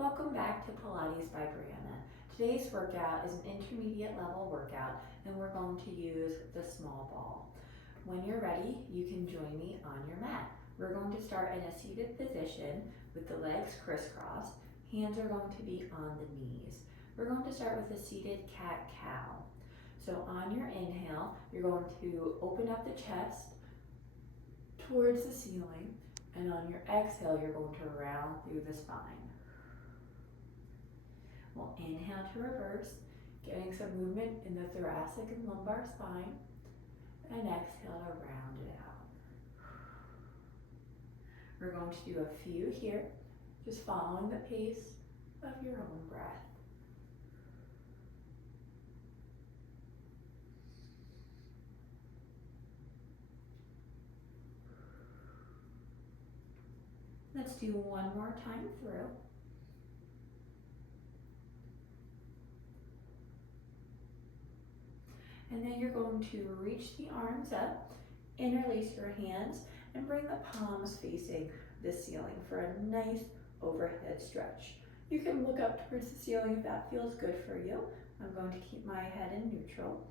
Welcome back to Pilates by Brianna. Today's workout is an intermediate level workout and we're going to use the small ball. When you're ready, you can join me on your mat. We're going to start in a seated position with the legs crisscrossed. Hands are going to be on the knees. We're going to start with a seated cat-cow. So on your inhale, you're going to open up the chest towards the ceiling, and on your exhale, you're going to round through the spine. We'll inhale to reverse, getting some movement in the thoracic and lumbar spine, and exhale to round it out. We're going to do a few here, just following the pace of your own breath. Let's do one more time through. And then you're going to reach the arms up, interlace your hands, and bring the palms facing the ceiling for a nice overhead stretch. You can look up towards the ceiling if that feels good for you. I'm going to keep my head in neutral.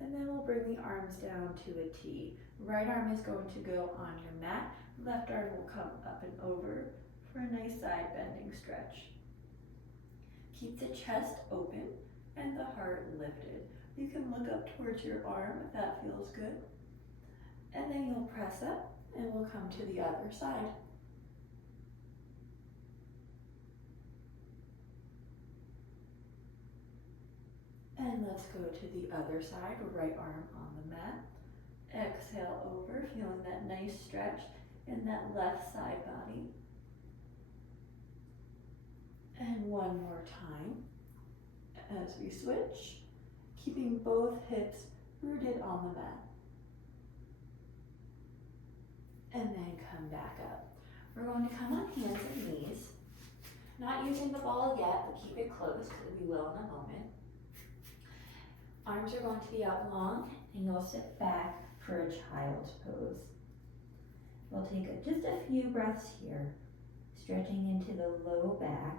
And then we'll bring the arms down to a T. Right arm is going to go on your mat. Left arm will come up and over for a nice side bending stretch. Keep the chest open and the heart lifted. You can look up towards your arm if that feels good. And then you'll press up and we'll come to the other side. And let's go to the other side, right arm on the mat. Exhale over, feeling that nice stretch in that left side body. And one more time as we switch, keeping both hips rooted on the mat. And then come back up. We're going to come on hands and knees. Not using the ball yet, but keep it close because we will in a moment. Arms are going to be out long and you'll sit back for a child's pose. We'll take just a few breaths here, stretching into the low back.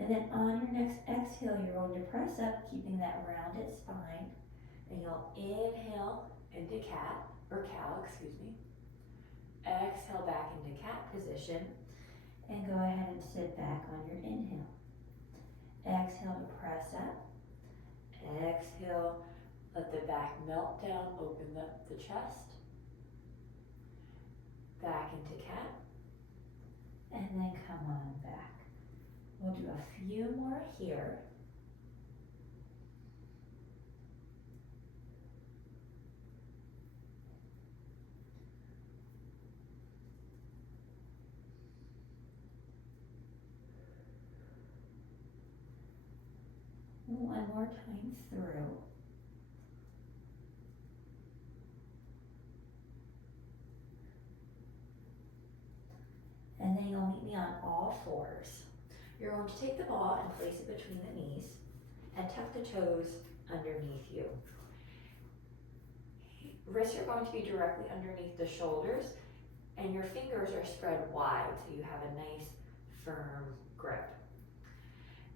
And then on your next exhale, you're going to press up, keeping that rounded spine. And you'll inhale into cow. Exhale back into cat position. And go ahead and sit back on your inhale. Exhale to press up. Exhale, let the back melt down, open up the chest. Back into cat. And then come on back. We'll do a few more here. One more time through. And then you'll meet me on all fours. You're going to take the ball and place it between the knees and tuck the toes underneath you. Wrists are going to be directly underneath the shoulders and your fingers are spread wide so you have a nice firm grip.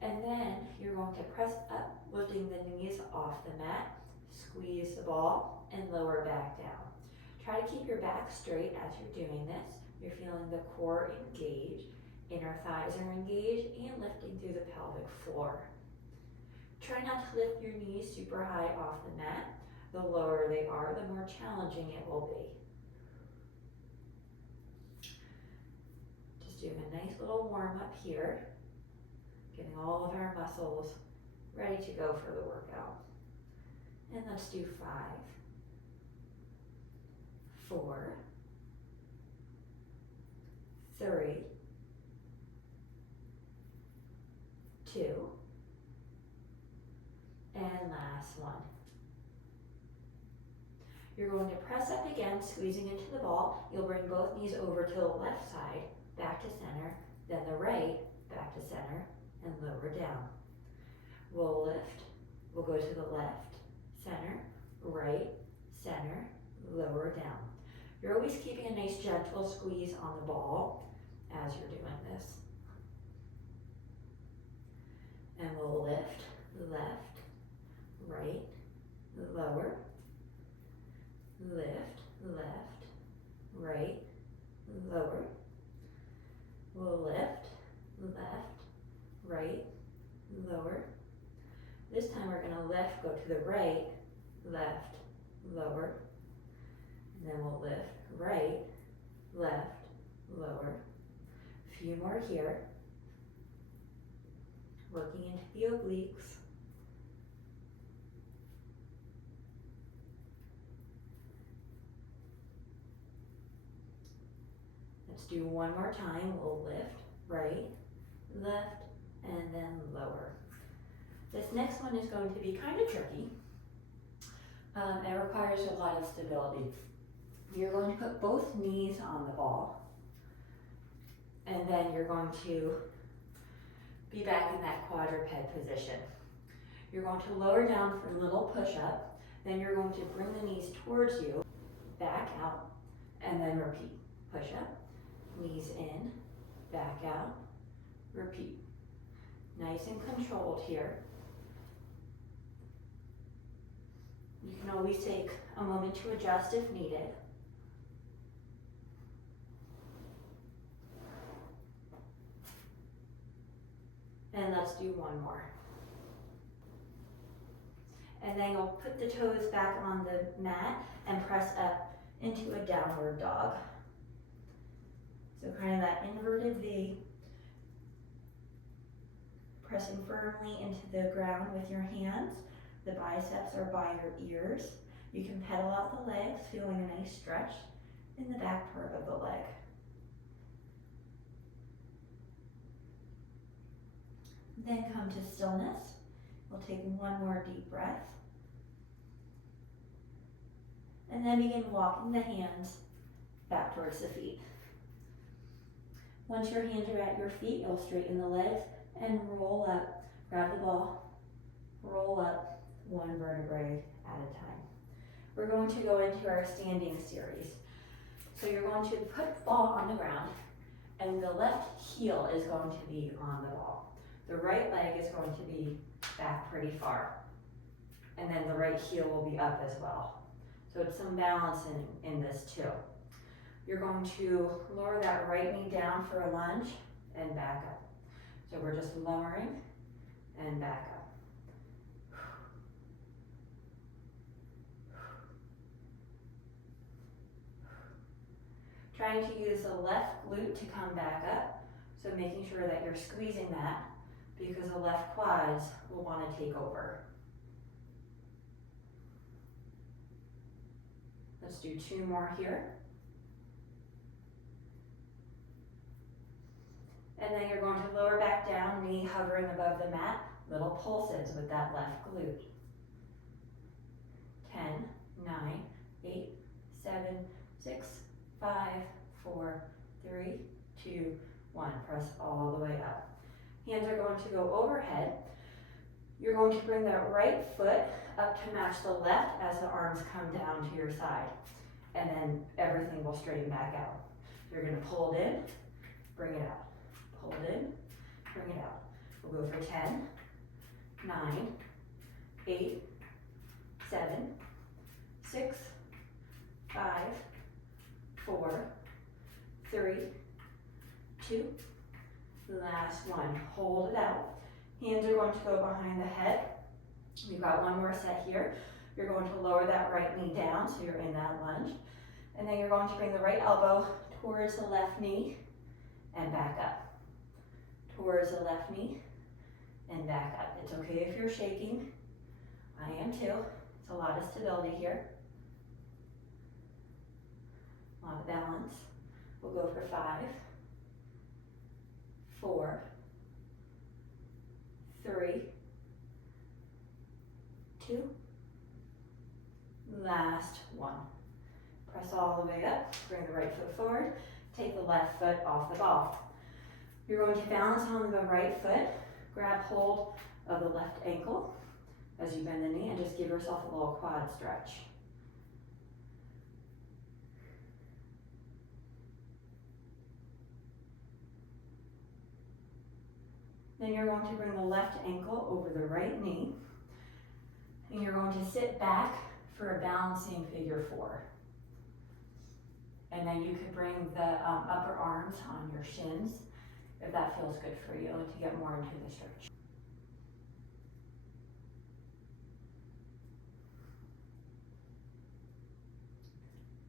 And then you're going to press up, lifting the knees off the mat, squeeze the ball, and lower back down. Try to keep your back straight as you're doing this. You're feeling the core engage, inner thighs are engaged, and lifting through the pelvic floor. Try not to lift your knees super high off the mat. The lower they are, the more challenging it will be. Just doing a nice little warm up here. Getting all of our muscles ready to go for the workout. And let's do 5, 4, 3, 2, and last one. You're going to press up again, squeezing into the ball. You'll bring both knees over to the left side, back to center, then the right, back to center, and lower down. We'll lift, we'll go to the left, center, right, center, lower down. You're always keeping a nice gentle squeeze on the ball as you're doing this. And we'll lift, left, right, lower, lift, left, right, lower. We'll lift, left, right, lower. This time we're going to lift, go to the right, left, lower. And then we'll lift, right, left, lower. A few more here. Working into the obliques. Let's do one more time. We'll lift, right, left, and then lower. This next one is going to be kind of tricky. It requires a lot of stability. You're going to put both knees on the ball, and then you're going to be back in that quadruped position. You're going to lower down for a little push-up, then you're going to bring the knees towards you, back out, and then repeat. Push up, knees in, back out, repeat. Nice and controlled here. You can always take a moment to adjust if needed. And let's do one more. And then you'll put the toes back on the mat and press up into a downward dog. So kind of that inverted V. Pressing firmly into the ground with your hands. The biceps are by your ears. You can pedal out the legs, feeling a nice stretch in the back part of the leg. Then come to stillness. We'll take one more deep breath. And then begin walking the hands back towards the feet. Once your hands are at your feet, you'll straighten the legs and roll up. Grab the ball, roll up one vertebrae at a time. We're going to go into our standing series. So you're going to put the ball on the ground, and the left heel is going to be on the ball. The right leg is going to be back pretty far. And then the right heel will be up as well. So it's some balance in this too. You're going to lower that right knee down for a lunge and back up. So we're just lowering and back up. Trying to use the left glute to come back up. So making sure that you're squeezing that, because the left quads will want to take over. Let's do two more here. And then you're going to lower back down, knee hovering above the mat, little pulses with that left glute. 10, 9, 8, 7, 6, 5, 4, 3, 2, 1. Press all the way up. Hands are going to go overhead. You're going to bring that right foot up to match the left as the arms come down to your side. And then everything will straighten back out. You're going to pull it in, bring it out. Pull it in, bring it out. We'll go for 10, 9, 8, 7, 6, 5, 4, 3, 2, last one. Hold it out. Hands are going to go behind the head. We've got one more set here. You're going to lower that right knee down so you're in that lunge. And then you're going to bring the right elbow towards the left knee and back up. Towards the left knee and back up. It's okay if you're shaking. I am too. It's a lot of stability here. A lot of balance. We'll go for 5, 4, 3, 2, last one. Press all the way up, bring the right foot forward, take the left foot off the ball. You're going to balance on the right foot, grab hold of the left ankle, as you bend the knee, and just give yourself a little quad stretch. Then you're going to bring the left ankle over the right knee, and you're going to sit back for a balancing figure 4. And then you could bring the upper arms on your shins if that feels good for you to get more into the stretch.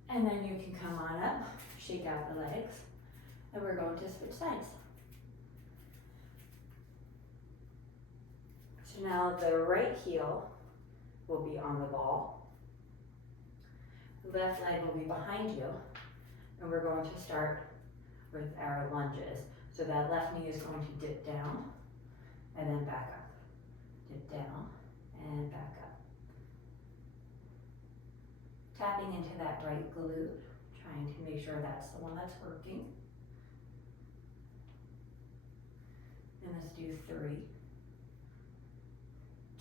And then you can come on up, shake out the legs, and we're going to switch sides. So now the right heel will be on the ball. The left leg will be behind you, and we're going to start with our lunges. So that left knee is going to dip down and then back up. Dip down and back up. Tapping into that right glute, trying to make sure that's the one that's working. And let's do 3,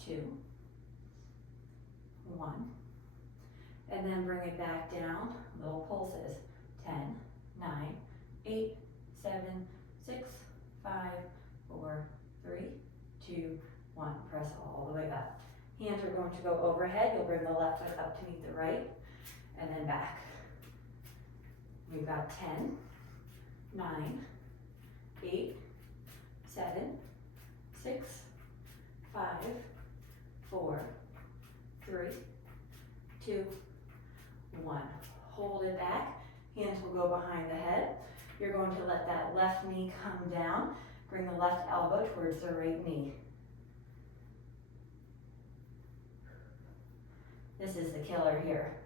2, 1. And then bring it back down, little pulses. 10, 9, 8, 7, 6, 5, 4, 3, 2, 1. Press all the way up. Hands are going to go overhead. You'll bring the left foot up to meet the right, and then back. We've got 10, 9, 8, 7, 6, 5, 4, 3, 2, 1. Hold it back. Hands will go behind the head. You're going to let that left knee come down. Bring the left elbow towards the right knee. This is the killer here.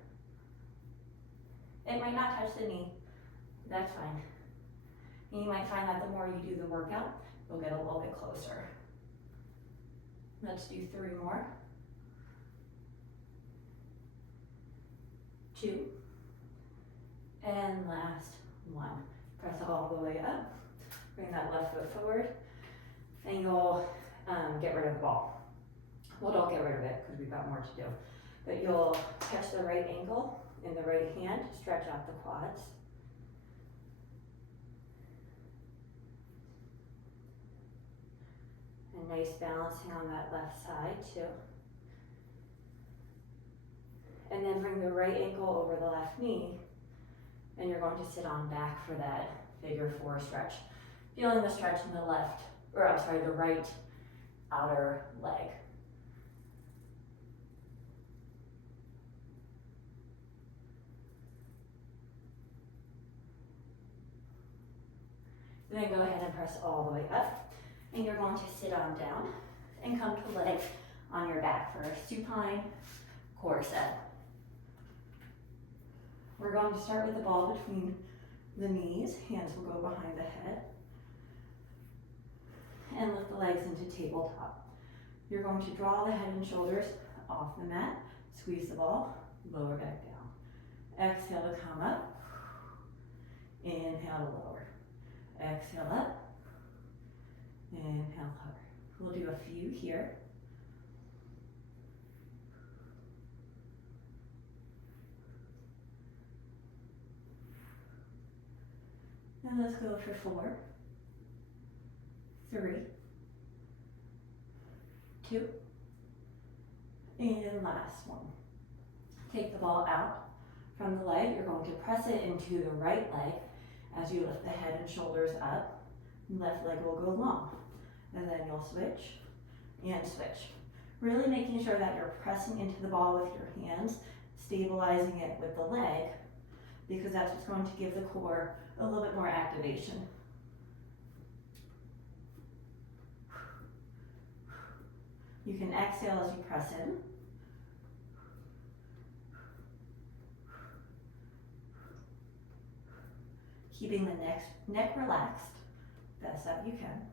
It might not touch the knee. That's fine. And you might find that the more you do the workout, you'll get a little bit closer. Let's do 3 more. 2. And last 1. Press all the way up. Bring that left foot forward. And you'll get rid of the ball. Well, don't get rid of it because we've got more to do. But you'll catch the right ankle in the right hand, stretch out the quads. And nice balancing on that left side too. And then bring the right ankle over the left knee, and you're going to sit on back for that figure 4 stretch. Feeling the stretch in the left, or I'm sorry, the right outer leg. Then go ahead and press all the way up, and you're going to sit on down and come to leg on your back for a supine core set. We're going to start with the ball between the knees. Hands will go behind the head. And lift the legs into tabletop. You're going to draw the head and shoulders off the mat. Squeeze the ball, lower back down. Exhale to come up. Inhale to lower. Exhale up. Inhale, lower. We'll do a few here. And let's go for 4, 3, 2, and last one. Take the ball out from the leg. You're going to press it into the right leg as you lift the head and shoulders up. Left leg will go long. And then you'll switch and switch. Really making sure that you're pressing into the ball with your hands, stabilizing it with the leg, because that's what's going to give the core a little bit more activation. You can exhale as you press in. Keeping the neck relaxed, best that you can.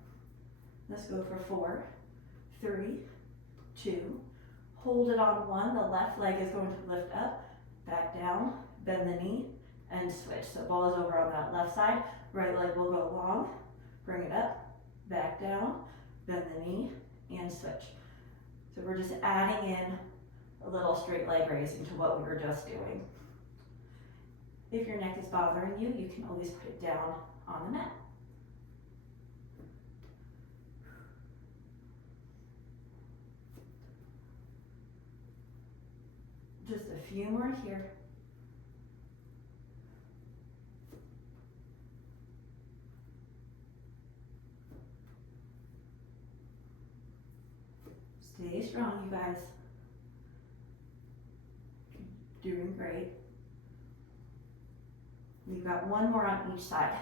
Let's go for 4, 3, 2. Hold it on 1. The left leg is going to lift up, back down, bend the knee, and switch. So ball is over on that left side. Right leg will go long. Bring it up, back down, bend the knee, and switch. So we're just adding in a little straight leg raising to what we were just doing. If your neck is bothering you, you can always put it down on the mat. Just a few more here. Stay strong, you guys. Doing great. We've got one more on each side.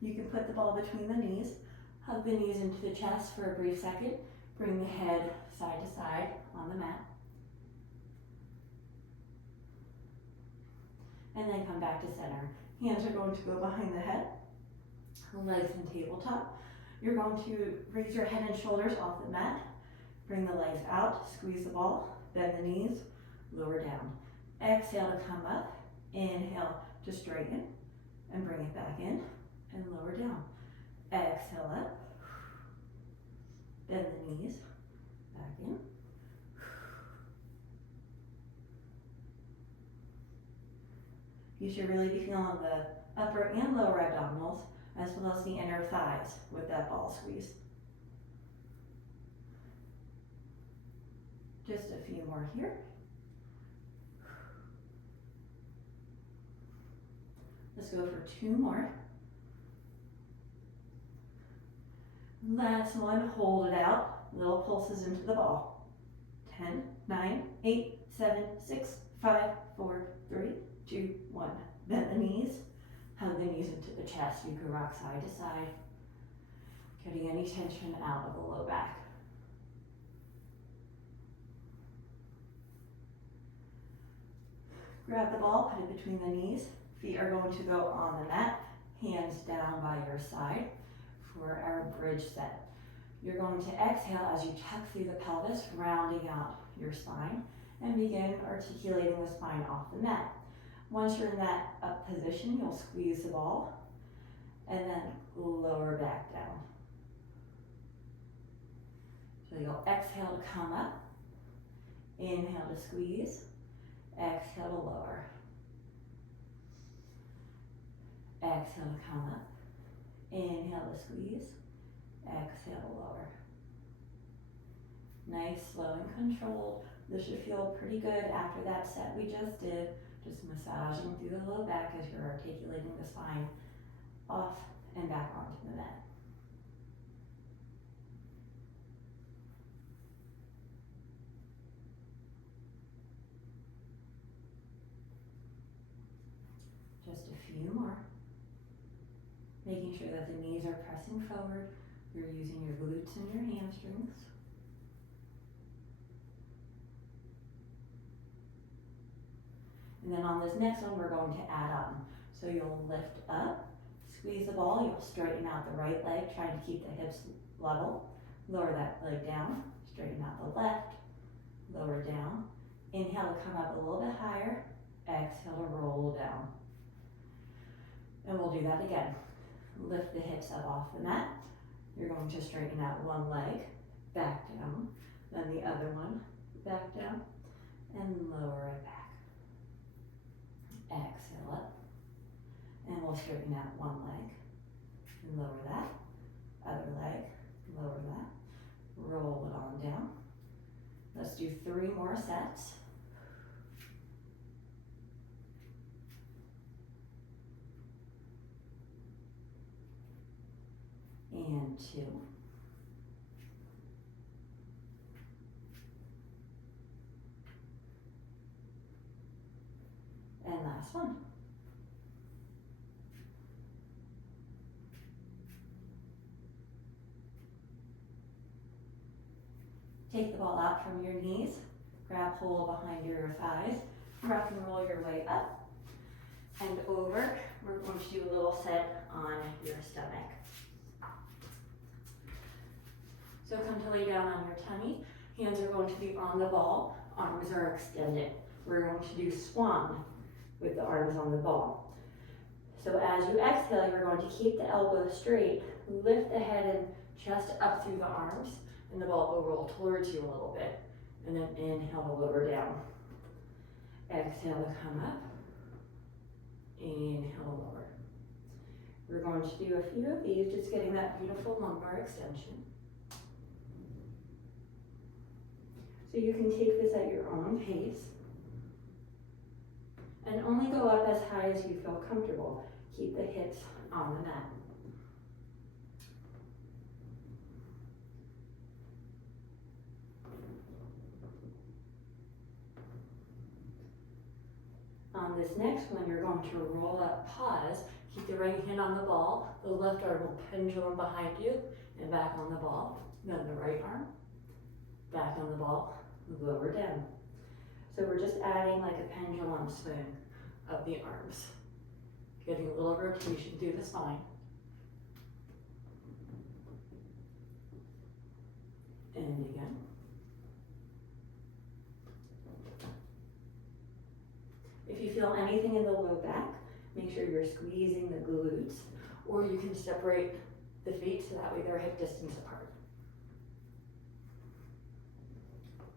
You can put the ball between the knees, hug the knees into the chest for a brief second, bring the head side to side on the mat, and then come back to center. Hands are going to go behind the head, legs in tabletop. You're going to raise your head and shoulders off the mat, bring the legs out, squeeze the ball, bend the knees, lower down. Exhale to come up, inhale to straighten, and bring it back in, and lower down. Exhale up, bend the knees, back in. You should really be feeling the upper and lower abdominals, as well as the inner thighs with that ball squeeze. Just a few more here. Let's go for 2 more. Last one, hold it out. Little pulses into the ball. 10, 9, 8, 7, 6, 5, 4, 3, 2, 1. Bend the knees. Hug the knees into the chest. You can rock side to side, getting any tension out of the low back. Grab the ball, put it between the knees. Feet are going to go on the mat, hands down by your side for our bridge set. You're going to exhale as you tuck through the pelvis, rounding out your spine, and begin articulating the spine off the mat. Once you're in that up position, you'll squeeze the ball and then lower back down. So you'll exhale to come up, inhale to squeeze, exhale to lower. Exhale to come up, inhale to squeeze, exhale to lower. Nice, slow and controlled. This should feel pretty good after that set we just did. Just massaging through the low back as you're articulating the spine off and back onto the mat. Just a few more. Making sure that the knees are pressing forward. You're using your glutes and your hamstrings. And then on this next one, we're going to add on. So you'll lift up, squeeze the ball, you'll straighten out the right leg, trying to keep the hips level. Lower that leg down, straighten out the left, lower down. Inhale to come up a little bit higher, exhale to roll down. And we'll do that again. Lift the hips up off the mat. You're going to straighten out one leg, back down, then the other one, back down, and lower it back. Exhale up, and we'll straighten out one leg, and lower that, other leg, lower that, roll it on down. Let's do 3 more sets. And 2. And last one. Take the ball out from your knees, grab hold behind your thighs, rock and roll your way up and over. We're going to do a little set on your stomach. So come to lay down on your tummy. Hands are going to be on the ball, arms are extended. We're going to do swan with the arms on the ball. So as you exhale, you're going to keep the elbow straight, lift the head and chest up through the arms, and the ball will roll towards you a little bit. And then inhale to lower down. Exhale to come up. Inhale to lower. We're going to do a few of these, just getting that beautiful lumbar extension. So you can take this at your own pace. And only go up as high as you feel comfortable. Keep the hips on the mat. On this next one, you're going to roll up, pause, keep the right hand on the ball, the left arm will pendulum behind you, and back on the ball. Then the right arm, back on the ball, lower down. So we're just adding like a pendulum swing of the arms. Getting a little rotation through the spine. And again. If you feel anything in the low back, make sure you're squeezing the glutes, or you can separate the feet so that way they're hip distance apart.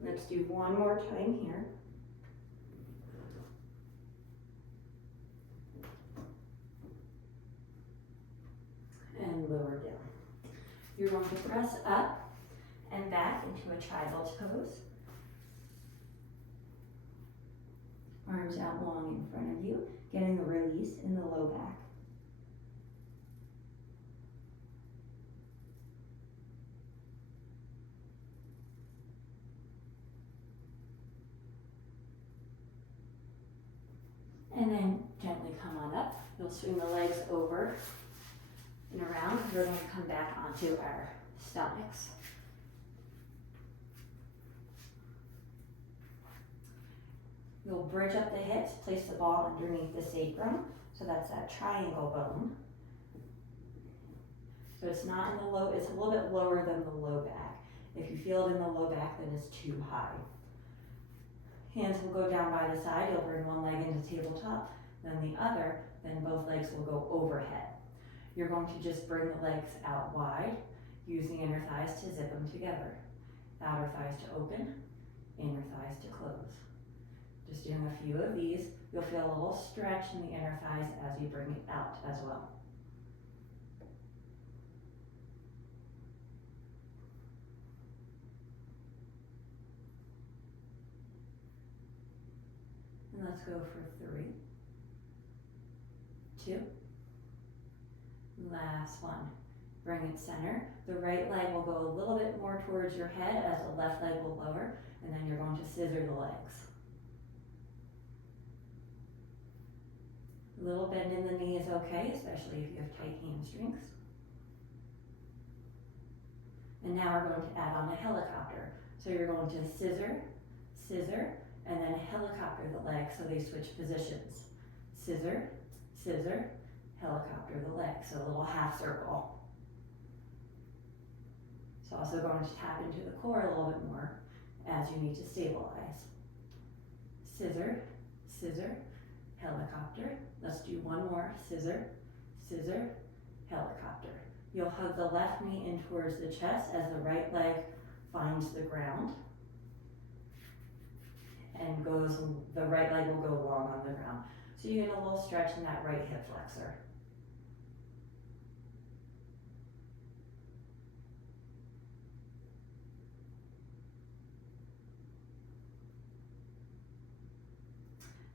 Let's do one more time here. And lower down. You're going to press up and back into a child's pose. Arms out long in front of you, getting a release in the low back. And then gently come on up. You'll swing the legs over and around. We're going to come back onto our stomachs. You'll bridge up the hips, place the ball underneath the sacrum. So that's that triangle bone. So it's not in the low, it's a little bit lower than the low back. If you feel it in the low back, then it's too high. Hands will go down by the side. You'll bring one leg into tabletop, then the other, then both legs will go overhead. You're going to just bring the legs out wide, use the inner thighs to zip them together. Outer thighs to open, inner thighs to close. Just doing a few of these, you'll feel a little stretch in the inner thighs as you bring it out as well. And let's go for 3, 2, last one. Bring it center. The right leg will go a little bit more towards your head as the left leg will lower, and then you're going to scissor the legs. A little bend in the knee is okay, especially if you have tight hamstrings. And now we're going to add on a helicopter. So you're going to scissor, scissor, and then helicopter the legs so they switch positions. Scissor, scissor, helicopter the legs, so a little half circle. It's also going to tap into the core a little bit more as you need to stabilize. Scissor, scissor, helicopter. Let's do one more. Scissor, scissor, helicopter. You'll hug the left knee in towards the chest as the right leg finds the ground and the right leg will go long on the ground. So you get a little stretch in that right hip flexor.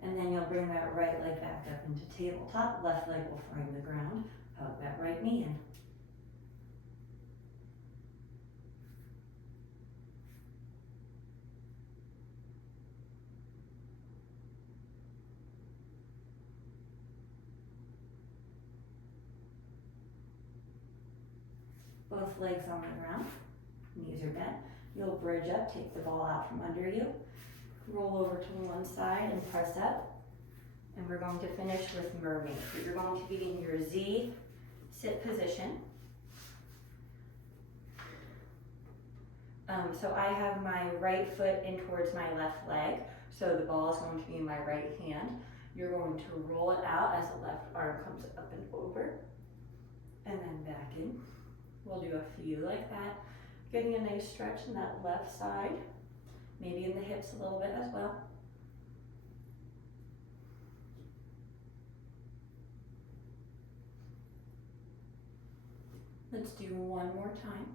And then you'll bring that right leg back up into tabletop. Left leg will find the ground. Hug that right knee in. Both legs on the ground. Knees are bent. You'll bridge up, take the ball out from under you. Roll over to one side and press up. And we're going to finish with mermaid. So you're going to be in your Z sit position. So I have my right foot in towards my left leg. So the ball is going to be in my right hand. You're going to roll it out as the left arm comes up and over, and then back in. We'll do a few like that, getting a nice stretch in that left side, maybe in the hips a little bit as well. Let's do one more time.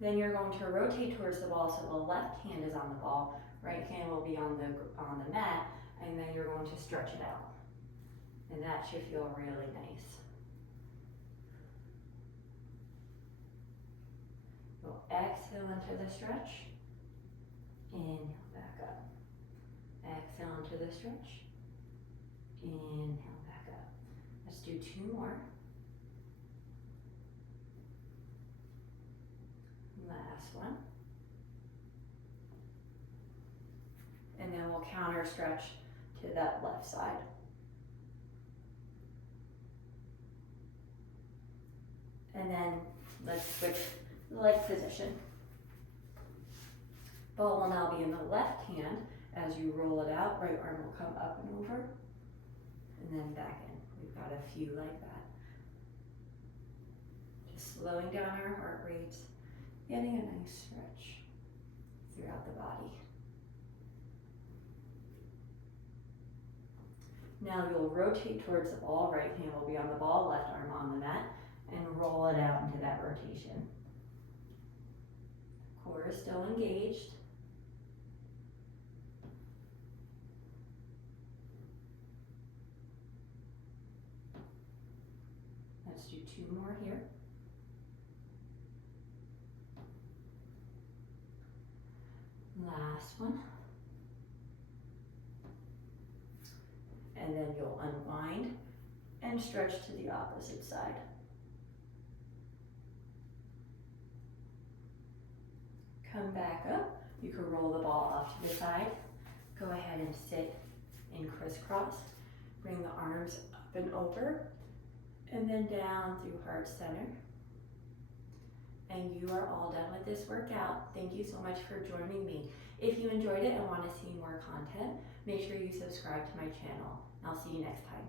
Then you're going to rotate towards the ball so the left hand is on the ball, right hand will be on the mat, and then you're going to stretch it out. And that should feel really nice. You'll exhale into the stretch. Inhale back up. Exhale into the stretch. Inhale back up. Let's do two more. Last one. And then we'll counter stretch to that left side. And then let's switch the leg position. Ball will now be in the left hand. As you roll it out, right arm will come up and over, and then back in. We've got a few like that. Just slowing down our heart rates, getting a nice stretch throughout the body. Now you'll rotate towards the ball. Right hand will be on the ball, left arm on the mat, and roll it out into that rotation. Core is still engaged. Let's do two more here. Last one. And then you'll unwind and stretch to the opposite side. Come back up. You can roll the ball off to the side. Go ahead and sit in crisscross. Bring the arms up and over, and then down through heart center. And you are all done with this workout. Thank you so much for joining me. If you enjoyed it and want to see more content, make sure you subscribe to my channel. I'll see you next time.